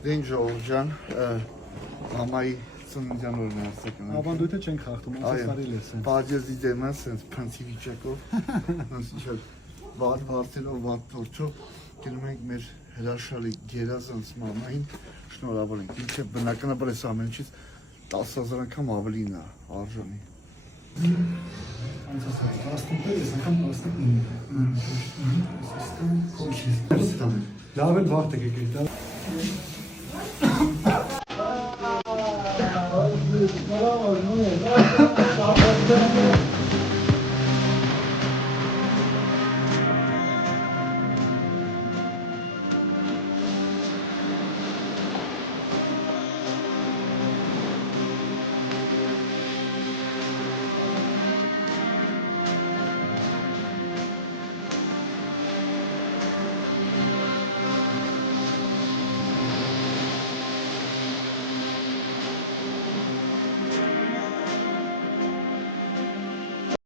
Դեն ժողովջան, մամայի ծննդյան օրն է ասական։ Ավանդույթը չենք խախտում, ոնց արել ես։ Բաջեզի դեմն սենց փնցի վիճակով, ոնց ինչ վատ վարտելով, վատ փորձով գնում ենք մեր հրաշալի գերազանց մամային շնորհավոր ենք։ Ինչը բնականաբար այս ամեն ինչից 10,000 անգամ ավելին է արժանի։ Լավ էլ վաղ եք եկել։ Bravo,